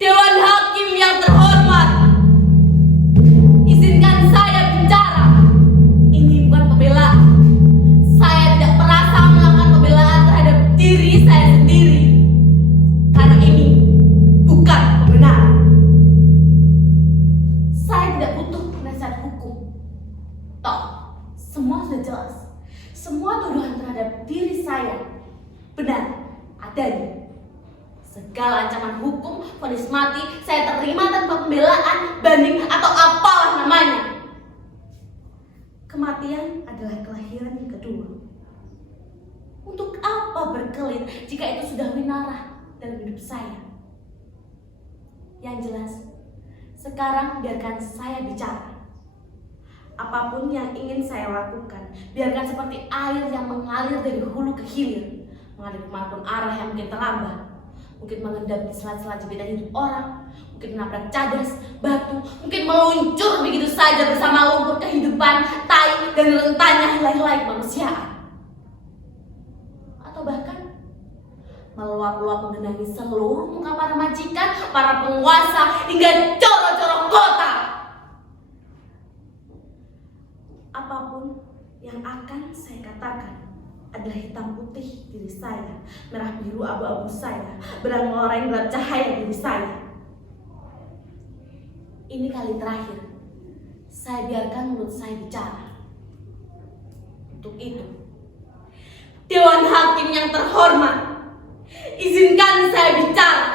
Dewan Hakim yang terhormat, izinkan saya bicara. Ini bukan pembelaan. Saya tidak merasa melakukan pembelaan terhadap diri saya sendiri, karena ini bukan pembenaran. Saya tidak butuh penasihat hukum. Toh, semua sudah jelas. Semua tuduhan terhadap diri saya benar adanya. Segala ancaman hukum, vonis mati, saya terima tanpa pembelaan, banding, atau apalah namanya. Kematian adalah kelahiran yang kedua. Untuk apa berkelit jika itu sudah winarah dalam hidup saya? Yang jelas, sekarang biarkan saya bicara. Apapun yang ingin saya lakukan, biarkan seperti air yang mengalir dari hulu ke hilir, mengalir kemanapun arah yang mungkin terlambat. Mungkin mengendap di sela-sela jepitan hidup orang, mungkin menabrak cadas, batu, mungkin meluncur begitu saja bersama lumpur kehidupan, tai, dan rentannya helai-helai kemanusiaan. Atau bahkan meluap-luap mengenangi seluruh muka para majikan, para penguasa, hingga corong-corong kota. Apapun yang akan saya katakan adalah hitam putih diri saya, merah biru abu-abu saya, berang loreng gelap cahaya diri saya. Ini kali terakhir saya biarkan mulut saya bicara. Untuk itu, Dewan Hakim yang terhormat, izinkan saya bicara.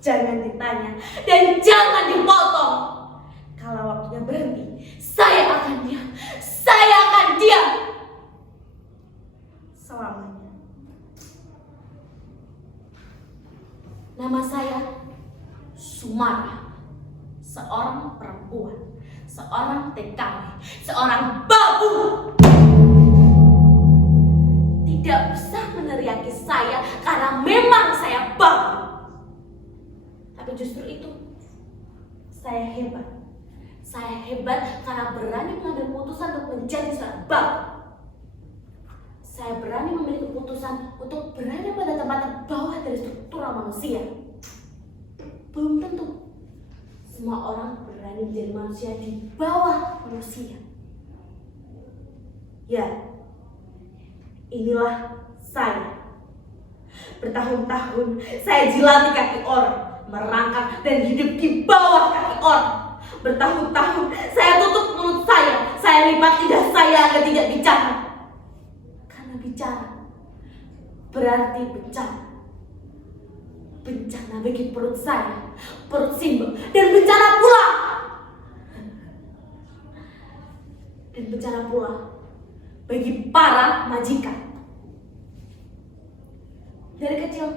Jangan ditanya dan jangan dipotong. Kalau waktunya berhenti, saya akan diam. Saya akan diam selamanya. Nama saya Sumara, seorang perempuan, seorang TKW, seorang babu. Tidak bisa meneriaki saya karena memang saya babu. Tapi justru itu, saya hebat. Saya hebat karena berani mengambil keputusan untuk menjadi seorang babu. Saya berani memilih keputusan untuk berada pada tempat terbawah dari struktural manusia. Belum tentu semua orang berani menjadi manusia di bawah manusia. Ya, inilah saya. Bertahun-tahun saya jilati kaki orang, merangkak dan hidup di bawah kaki orang. Bertahun-tahun saya tutup mulut saya lipat lidah saya agar tidak bicara. Bicara berarti bencana. Bencana bagi perut saya, perut Simba, dan bencana pula. Dan bencana pula bagi para majikan. Dari kecil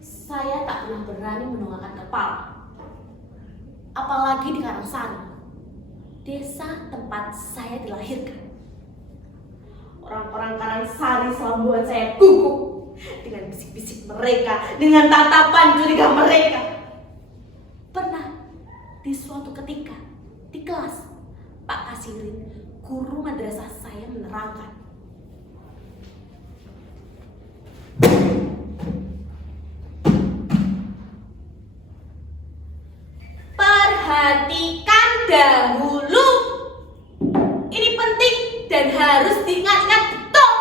saya tak pernah berani menongakkan kepala, apalagi di Karangsari, desa tempat saya dilahirkan. Orang-orang Karangsari selalu membuat saya gugup dengan bisik-bisik mereka, dengan tatapan curiga mereka. Pernah di suatu ketika di kelas, Pak Kasirin, guru madrasah saya, menerangkan, perhatikan dahulu. Ini penting dan harus diingat-ingat betul.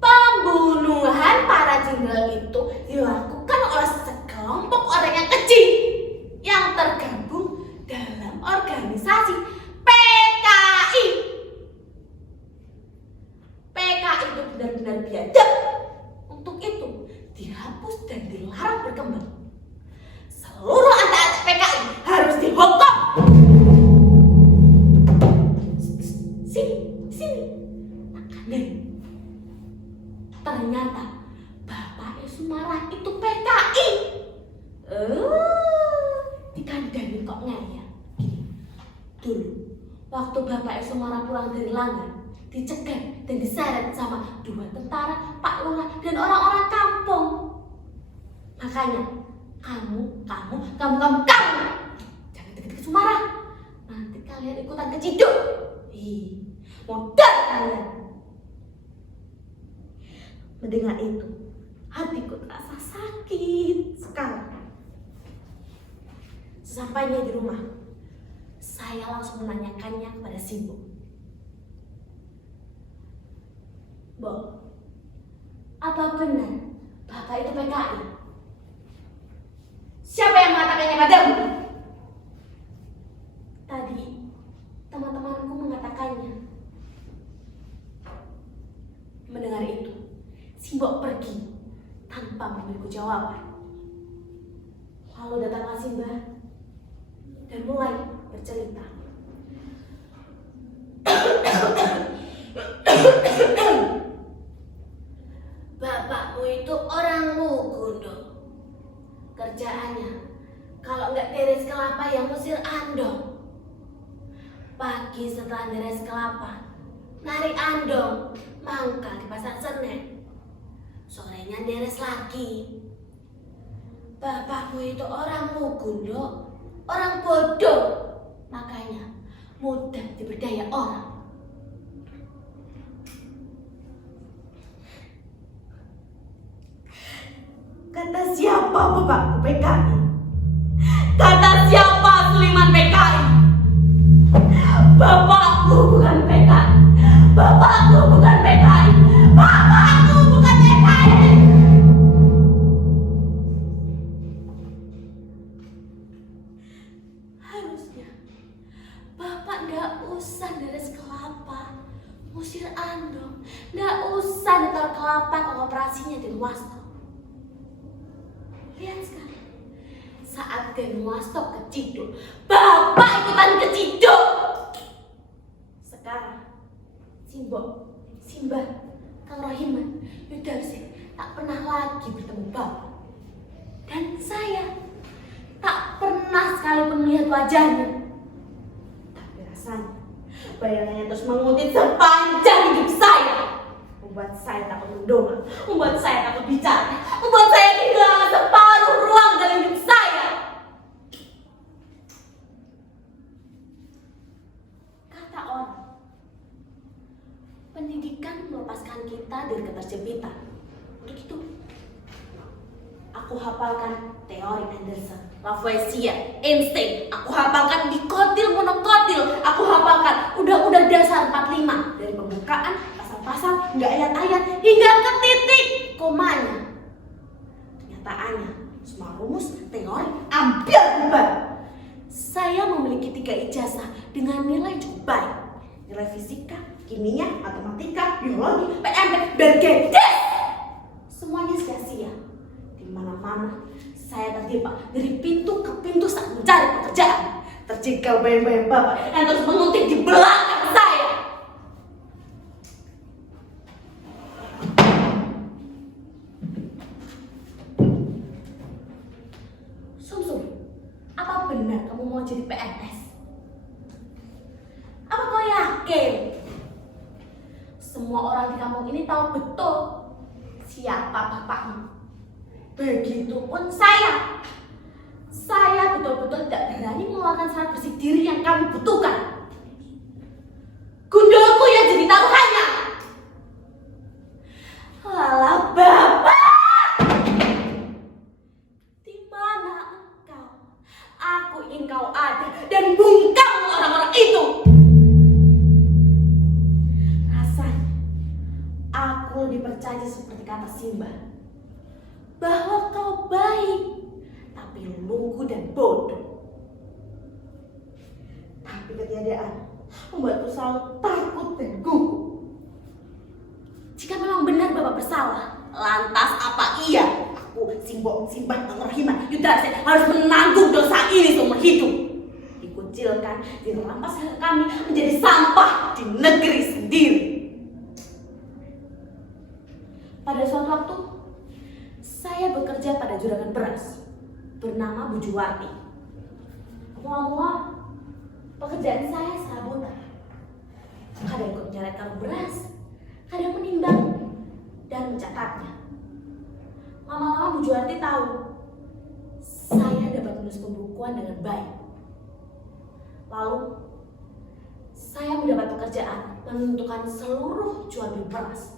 Pembunuhan para jenderal itu dilakukan oleh sekelompok orang yang kecil yang tergabung dalam organisasi PKI. PKI itu benar-benar biadab. Untuk itu dihapus dan dilarang berkembang. Seluruh anak-anak PKI harus dihukum. Ternyata Bapak Sumara itu PKI. Dikandani kok ngeyel. Dulu waktu Bapak Sumara pulang dari Langgar, dicegat dan diseret sama 2 tentara, Pak Lurah, dan orang-orang kampung. Makanya kamu jangan deket-deket Sumara. Nanti kalian ikutan keciduk. Modal kalian. Mendengar itu, hatiku terasa sakit sekali. Sesampainya di rumah, saya langsung menanyakannya kepada Simbo. "Bo, apa benar Bapak itu PKI?" "Siapa yang mengatakannya padamu?" "Tadi teman-temanku mengatakannya." Mendengar itu, Simbo pergi tanpa memberiku jawaban. Lalu datanglah Simba dan mulai bercerita. "Bapakmu itu orang Mugundo. Kerjaannya kalau nggak deres kelapa yang musir andong. Pagi setelah deres kelapa, narik andong, mangkal di pasar Senen. Sorenya deres lagi. Bapakmu itu orang Mugundo, orang bodoh, makanya mudah diberdaya orang." Kata siapa bapakku PKI? Kata siapa Suliman PKI? Bapakku bukan PKI. Bapakku bukan PKI. Bapakku bukan PKI. Harusnya Bapak nggak usah deres kelapa, musir andong, nggak usah nyetor kelapa ke operasinya di Wasto. Lihat sekarang, saat Denwasto keciduk, Bapak ikutan keciduk. Sekarang Simba, Kang Rohiman, Yudarsi tak pernah lagi bertemu Bapak. Dan saya tak pernah sekalipun melihat wajahnya. Tapi rasanya bayangannya terus menguntit sepanjang hidup saya, membuat saya takut mendongak, membuat saya takut bicara, membuat saya kehilangan separuh ruang dalam hidup saya. Kata orang, pendidikan melepaskan kita dari keterjepitan. Untuk itu, aku hafalkan teori Anderson, Lavoisier, Einstein. Aku hafalkan dikotil monokotil. Aku hafalkan undang-undang dasar 45 dari pembukaan, pasal hingga ayat-ayat, hingga ke titik komanya. Kenyataannya, semua rumus, teori, hampir bubar. Saya memiliki 3 ijazah dengan nilai cukup baik. Nilai fisika, kimia, matematika, biologi, PMP, dan GEDES. Semuanya sia-sia. Di mana-mana saya terjebak dari pintu ke pintu saat mencari pekerjaan. Terjegal bayang-bayang Bapak yang terus menguntit di belakang saya. Sumsum, apa benar kamu mau jadi PNS? Apa kau yakin? Semua orang di kampung ini tahu betul siapa bapakmu. Begitupun saya. Saya betul-betul tidak berani mengeluarkan surat bersih diri yang kamu butuhkan. Gundulku yang jadi taruhannya. Alah Bapak, di mana engkau? Aku ingin kau ada dan bungkam orang-orang itu. Rasanya aku lebih percaya seperti kata Simba, bahwa kau baik tapi lugu dan bodoh. Tapi ketiadaan membuatku selalu takut dan gugup. Jika memang benar Bapak bersalah, lantas apa iya aku, Simbah, Kang Rohiman, Yudarsi harus menanggung dosa ini seumur hidup? Dikucilkan, dirampas hak kami, menjadi sampah di negeri sendiri. Pada suatu waktu, saya bekerja pada juragan beras bernama Bu Juwarti. Mula-mula pekerjaan saya serabutan. Kadang ikut menyeret karung beras, kadang menimbang dan mencatatnya. Lama-lama Bu Juwarti tahu saya dapat menulis pembukuan dengan baik. Lalu saya mendapat pekerjaan menentukan seluruh jual beli beras.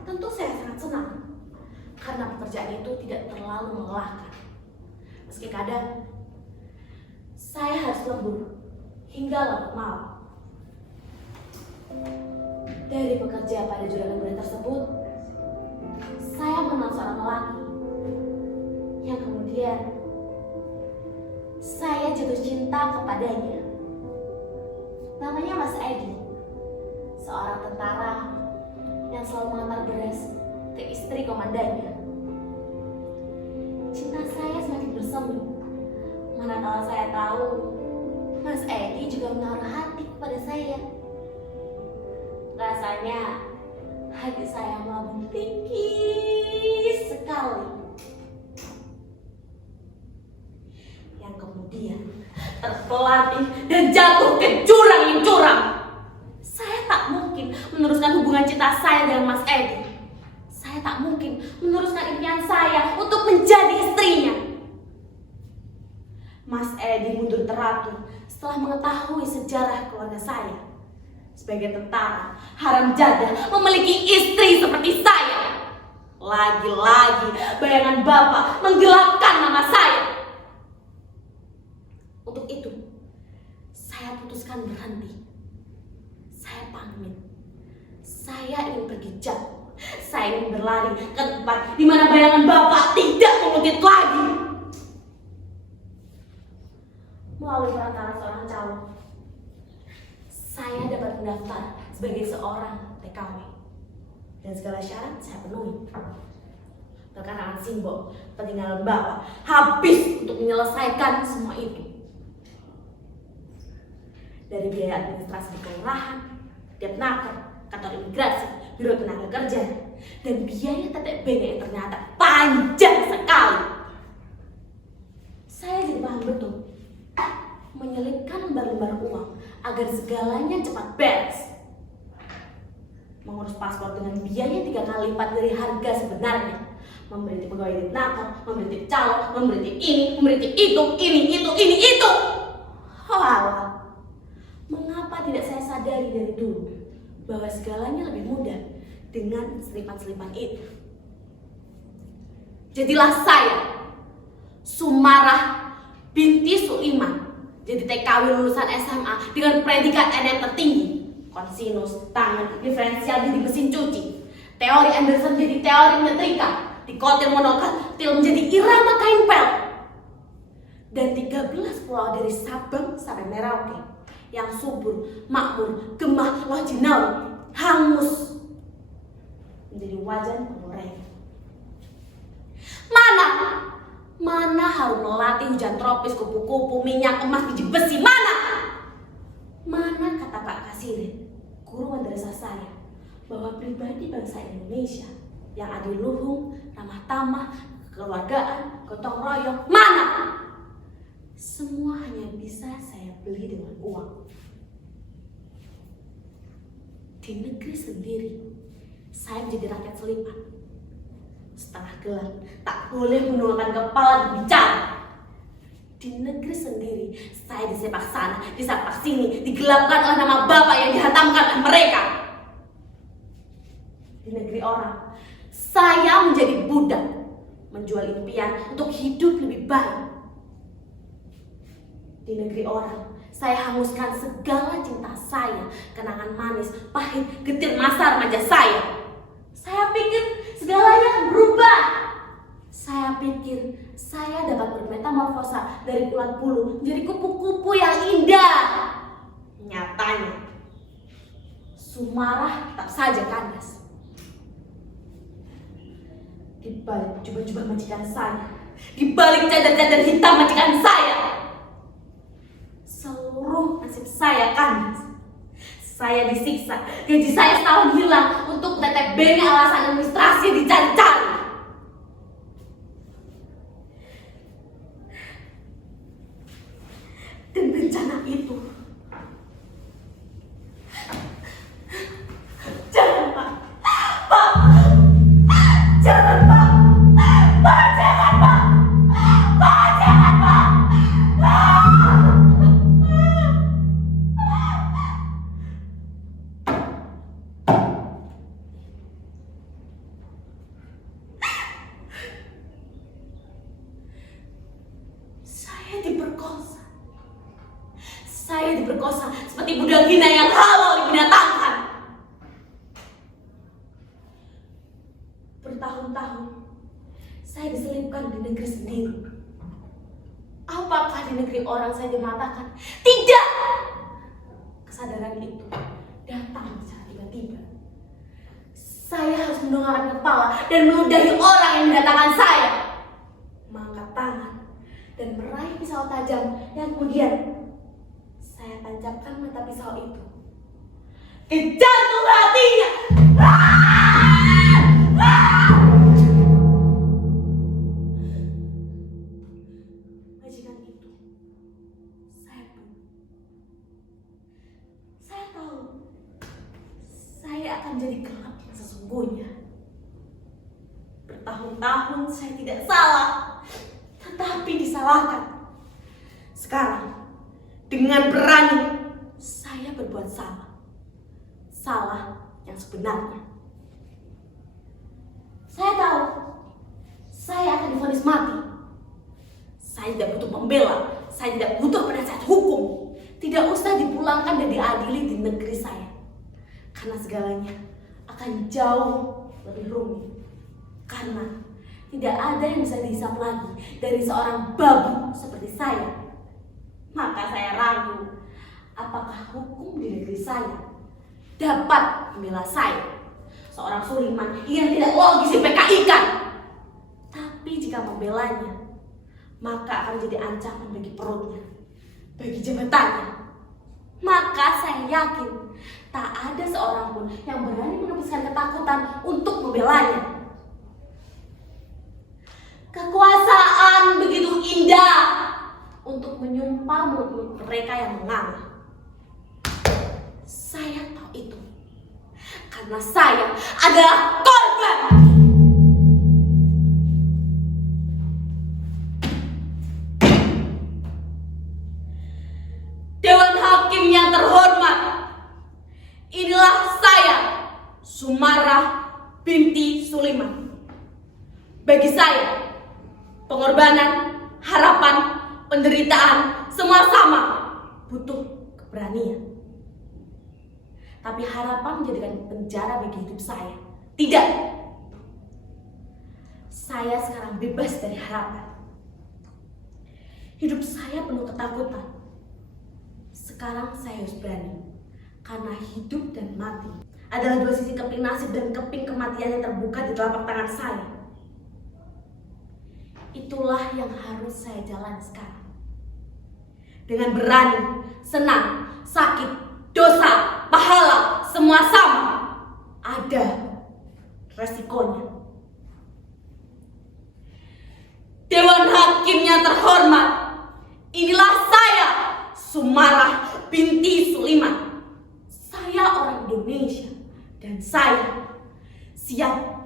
Tentu saya sangat senang. karena pekerjaan itu tidak terlalu melelahkan. Meski kadang saya harus lembur hingga larut malam. Dari bekerja pada juragan muda tersebut, saya mengenal seorang lelaki yang kemudian saya jatuh cinta kepadanya. Namanya Mas Edi, seorang tentara yang selalu mengantar beras ke istri komandannya. Cinta saya semakin bersemi, manakala saya tahu Mas Edi juga menaruh hati kepada saya. Rasanya hati saya melambung tinggi sekali, yang kemudian terpelatih dan jatuh ke jurang yang curam. Saya tak mungkin meneruskan hubungan cinta saya dengan Mas Edi. Saya tak mungkin meneruskan impian saya untuk menjadi istrinya. Mas Edi mundur teratur setelah mengetahui sejarah keluarga saya. Sebagai tentara, haram jada memiliki istri seperti saya. Lagi-lagi bayangan Bapak menggelapkan nama saya. Untuk itu, saya putuskan berhenti. Saya pamit. Saya ingin pergi jauh. Saya ingin berlari ke tempat di mana bayangan Bapak tidak menguntit lagi. Melalui perantara seorang calon, saya dapat mendaftar sebagai seorang TKW. Dan segala syarat saya penuhi. Bahkan simbol peninggalan Bapak habis untuk menyelesaikan semua itu. Dari biaya administrasi di kelurahan, Depnaker, kantor imigrasi, biro tenaga kerja, dan biaya TTB yang ternyata panjang sekali. Saya jadi paham betul, menyelipkan lembar-lembar uang agar segalanya cepat beres. Mengurus paspor dengan biaya 3 kali lipat dari harga sebenarnya. Memberi tip pegawai Depnaker, memberi tip calon, memberi tip ini, memberi tip itu, ini itu. Alah. Mengapa tidak saya sadari dari dulu bahwa segalanya lebih mudah dengan selipan-selipan itu? Jadilah saya, Sumarah binti Suliman, jadi TKW lulusan SMA dengan predikat NM tertinggi, konsinus, tangan, diferensial jadi mesin cuci, teori Anderson jadi teori metrika, dikotil monokotil menjadi irama kain pel, dan 13 pulau dari Sabang sampai Merauke yang subur, makmur, gemah, lojinau, hangus menjadi wajan pengoreng. Mana harum melati hujan tropis, kupu-kupu, minyak, emas, biji besi, mana kata Pak Kasirin, guru madrasah saya, bahwa pribadi bangsa Indonesia yang adil luhung, ramah tamah, kekeluargaan, gotong royong, mana? Semua hanya bisa saya beli dengan uang. Di negeri sendiri, saya menjadi rakyat selipan. Setengah gelap, tak boleh menundukkan kepala dan bicara. Di negeri sendiri, saya disepak sana, disepak sini, digelapkan oleh nama Bapak yang dihantamkan oleh mereka. Di negeri orang, saya menjadi budak, menjual impian untuk hidup lebih baik. Di negeri orang, saya hanguskan segala cinta saya, kenangan manis, pahit, getir masa remaja saya. Saya pikir segalanya akan berubah. Saya pikir saya dapat bermetamorfosa dari ulat bulu menjadi kupu-kupu yang indah. Nyatanya, Sumarah tetap saja kandas. Di balik jubah-jubah majikan saya, di balik cadar-cadar hitam majikan saya, seluruh nasib saya kandas. Saya disiksa, gaji saya setahun hilang untuk TTB-nya alasan administrasi dicari-cari. Dan bencana itu, jangan Pak, jangan Pak, jangan Pak. diperkosa seperti budak hina yang halal dibinatangkan. Bertahun-tahun saya diselipkan di negeri sendiri. Apakah di negeri orang saya dimatakan? Tidak! Kesadaran itu datang secara tiba-tiba. Saya harus mendongakkan kepala dan meludahi orang yang mendatangkan saya, mengangkat tangan dan meraih pisau tajam yang kemudian saya tancapkan mata pisau itu ke jantung hatinya. Majikan itu saya bunuh. Saya tahu saya akan jadi gelap yang sesungguhnya. Bertahun-tahun saya tidak salah, tetapi disalahkan. Sekarang dengan berani saya berbuat salah. Salah yang sebenarnya. Saya tahu saya akan divonis mati. Saya tidak butuh pembela, saya tidak butuh penasihat hukum. Tidak usah dipulangkan dan diadili di negeri saya. Karena segalanya akan jauh lebih rumit. Karena tidak ada yang bisa dihisap lagi dari seorang babu seperti saya. Maka saya ragu, apakah hukum di negeri saya dapat membela saya, seorang Suliman yang tidak logis dipki-kan. Tapi jika membelanya, maka akan menjadi ancaman bagi perutnya, bagi jabatannya. Maka saya yakin tak ada seorang pun yang berani menepiskan ketakutan untuk membelanya. Kekuasaan begitu indah untuk menyumpah mulut mereka yang mengalah. Saya tahu itu karena saya adalah korban. Dewan Hakim yang terhormat, inilah saya, Sumarah binti Suliman. Bagi saya, pengorbanan, harapan, penderitaan, semua sama, butuh keberanian. Tapi harapan menjadikan penjara bagi hidup saya. Tidak. Saya sekarang bebas dari harapan. Hidup saya penuh ketakutan. Sekarang saya harus berani. Karena hidup dan mati adalah dua sisi keping nasib dan keping kematian yang terbuka di telapak tangan saya. Itulah yang harus saya jalani sekarang. Dengan berani, senang, sakit, dosa, pahala, semua sama. Ada resikonya. Dewan Hakim yang terhormat, inilah saya, Sumarah binti Suliman. Saya orang Indonesia dan saya siap